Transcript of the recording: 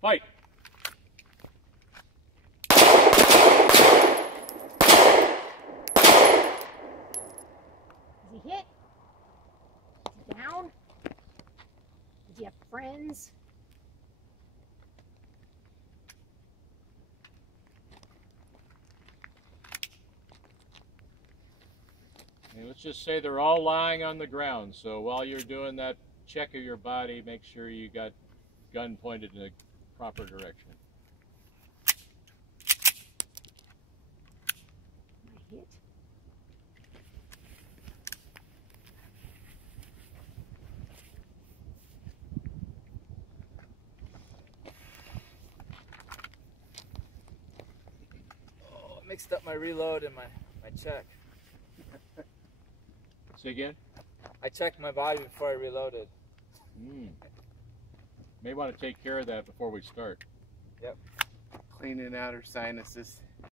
Fight! Is he hit? Is he down? Did you have friends? And let's just say they're all lying on the ground. So while you're doing that check of your body, make sure you got gun pointed in a proper direction. Am I hit? Oh, I mixed up my reload and my check. Say again? I checked my body before I reloaded. May want to take care of that before we start. Yep. Cleaning out her sinuses.